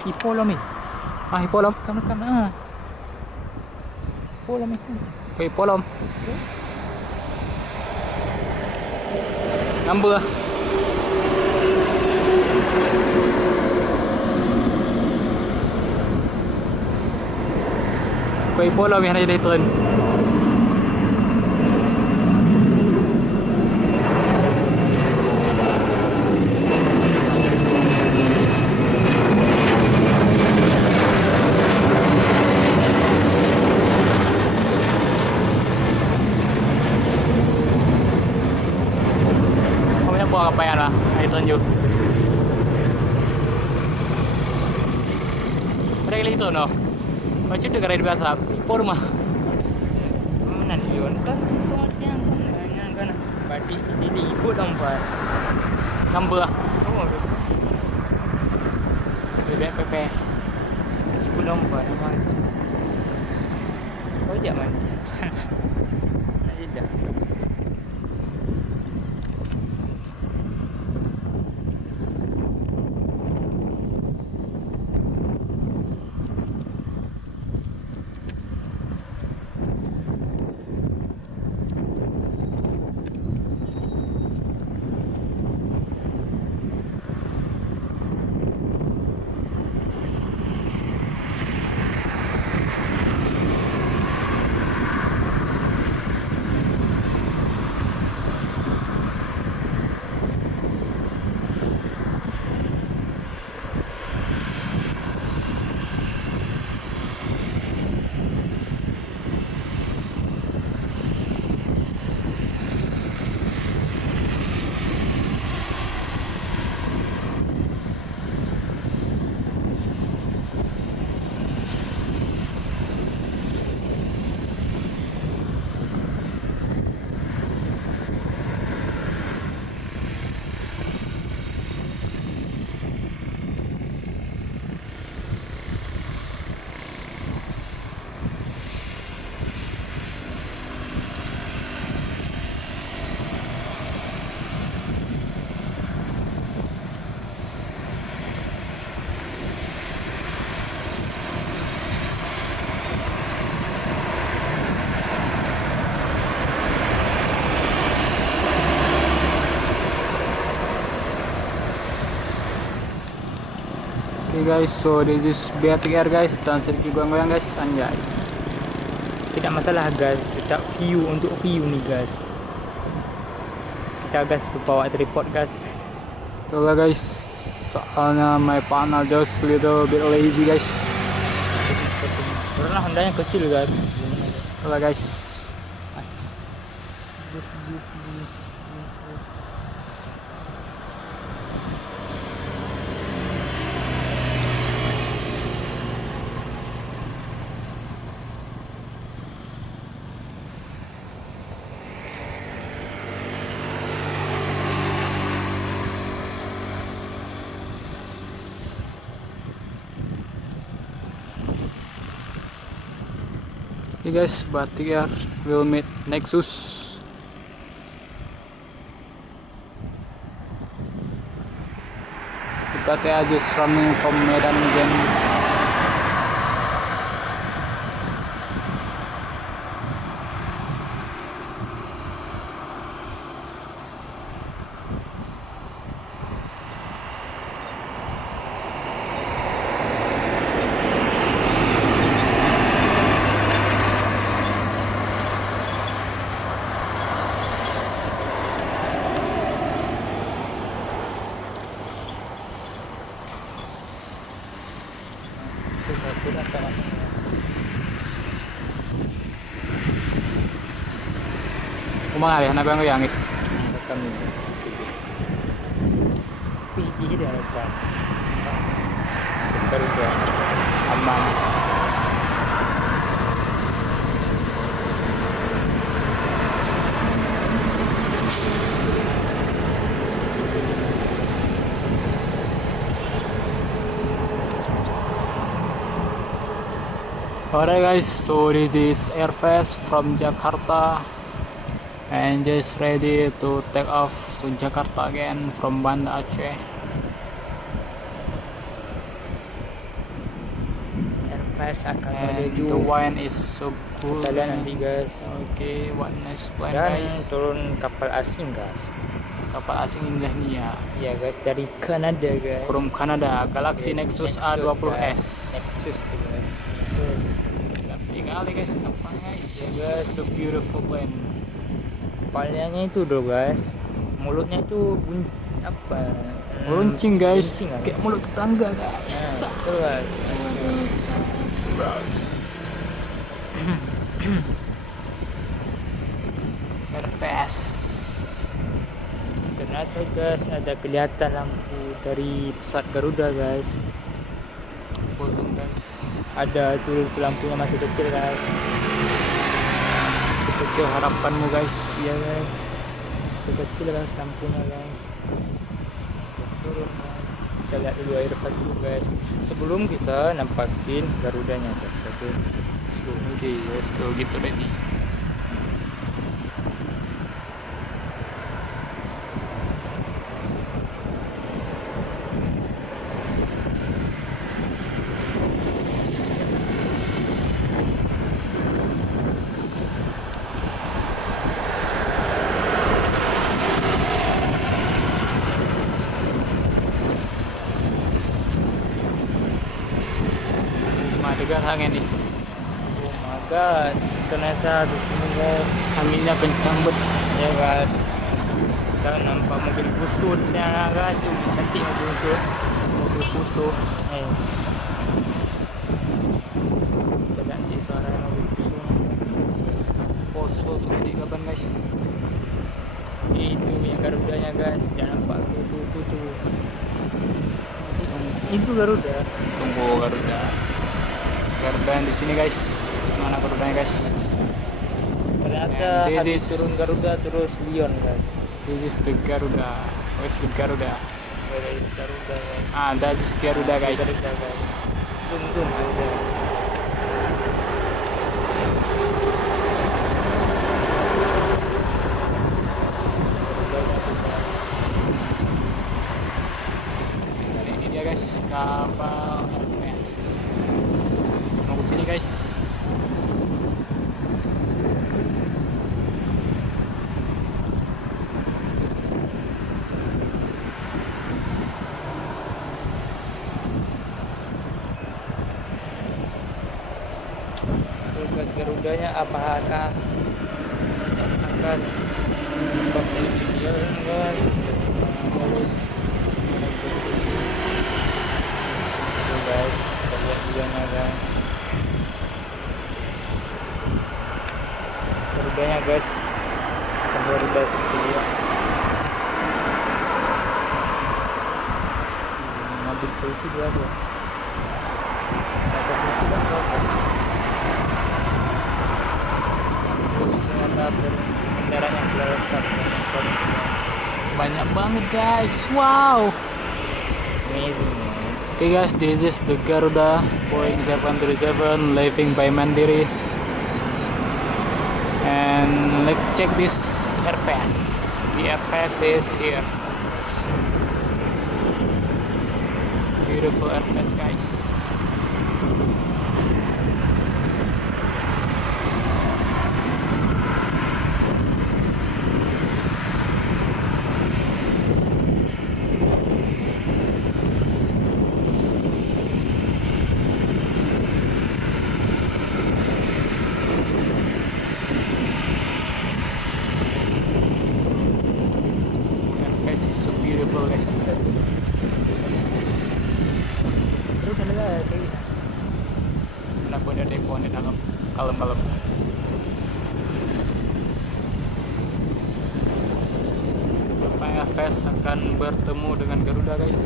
He follow me. He follow. Come. Follow me. Okay, follow. Number. Okay, follow me. Hanay day turn. Apa ya lah, air lanjut. Ada kali itu no. Macam tu kerana biasa. Ipo rumah. Mana ni yon kan? Kan. Batik cili ibu nampak. Number. Oh. Bebek pepe. Ibu nampak nampak. Oh jak manji. Nanti dah. Okay guys, so this is BTR guys, dan sedikit goyang-goyang guys, anjay. Tidak masalah guys, tetap view untuk view nih guys. Kita guys bawa tripod guys. Itulah guys, soalnya my partner just little bit lazy guys. Karena handanya kecil guys. Itulah guys. Okay guys, BTR will meet Nexus. BTR just running from Medan again. Kumang ya, anak goyang nih. Piji dia depan. Kerja aman. Alright guys, so this is Airfast from Jakarta and just ready to take off to Jakarta again from Banda Aceh. Fast akan And menuju. the wine is so cool. Kita lihat nanti guys. Okay, what nice plan Dan guys. turun kapal asing guys. Kapal asing indah nih ya. Ya guys, dari Kanada guys. From Canada, Galaxy Yes, Nexus guys. A20s. Nexus tuh guys. Cantik kali guys kapalnya guys. Ya guys, So beautiful plane. kapalnya itu dong guys. Mulutnya itu apa? Meruncing guys. Runcing, Kayak mulut tetangga guys. Nah, betul guys. Fast. Ternyata guys ada kelihatan lampu dari pesawat Garuda guys. Bolong guys. Ada tuh lampunya masih kecil guys. Kecil harapanmu guys. Iya guys. Kecil guys lampunya guys. Turun guys. Kita lihat dulu air fast dulu guys. Sebelum kita nampakin Garudanya guys. Oke. Let's go. Okay, let's go get ready. Dengan angin nih. Oh my god. Ternyata di sini guys. Anginnya kencang bet. Ya guys. Kita nampak mobil busur di sana guys. Cantik mobil busur. Mobil fuso. Kita nanti suara mobil busur. Poso segede kapan guys? Itu yang Garudanya guys. Jangan nampak tuh. Itu Garuda. Tunggu Garuda. Garuda yang di sini guys. Mana Garudanya guys? Ternyata And this habis is- turun Garuda terus Lion guys. This is the Garuda. Where's the Garuda? Guys, Garuda guys. Ah, that is Garuda guys. Garuda guys. Zoom Garuda. Dan ini dia guys kapal RPS. Tunggu sini guys. Tugas Garudanya apakah akas video enggak Terus tuh guys kita lihat videonya guys Garudanya guys Garuda seperti dia mobil polisi dia tuh mobil polisi kan polisi ternyata kendaraan yang melesat banyak banget guys. Wow. amazing man. Okay guys, this is the Garuda Boeing 737 leaving by Mandiri. And let's check this airfares. The airfares is here. Beautiful airfares guys. Airfares is so beautiful guys. Terus ada lagi Kenapa ada depo di dalam? Kalem-kalem. Beberapa airfares akan bertemu dengan Garuda guys.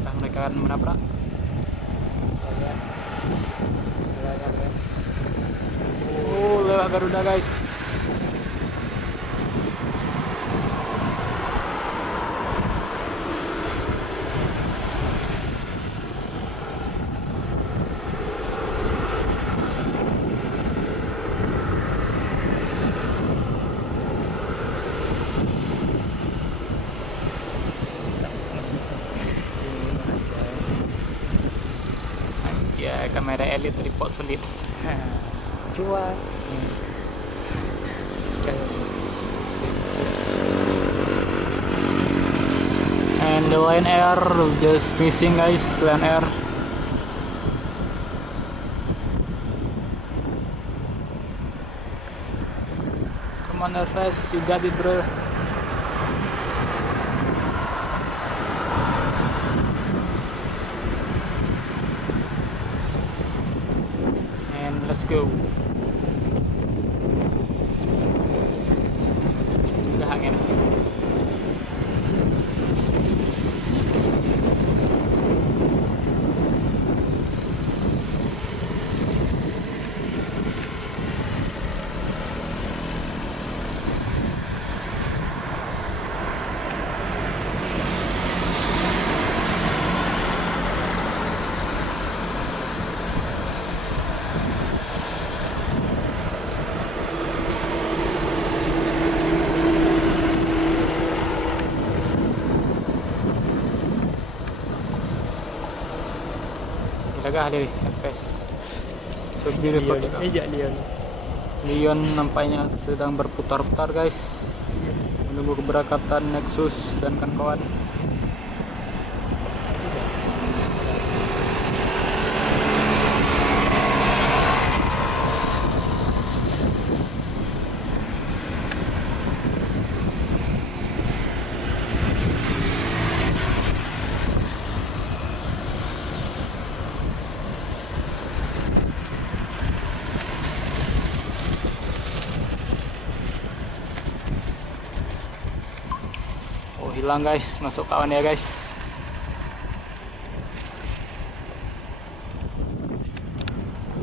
Entah mereka akan menabrak. banyak ya. Oh, lewat Garuda guys. Anjay, kamera elite tripod sulit. Cuat. And the Lion Air just missing guys, Lion Air. Come on Airfast, you got it bro. And let's go. Udah angin. Gagah deh FPS. So beautiful. Leon nampaknya sedang berputar-putar guys, menunggu keberangkatan Nexus dan kawan-kawan. Oh hilang guys, masuk kawan ya guys.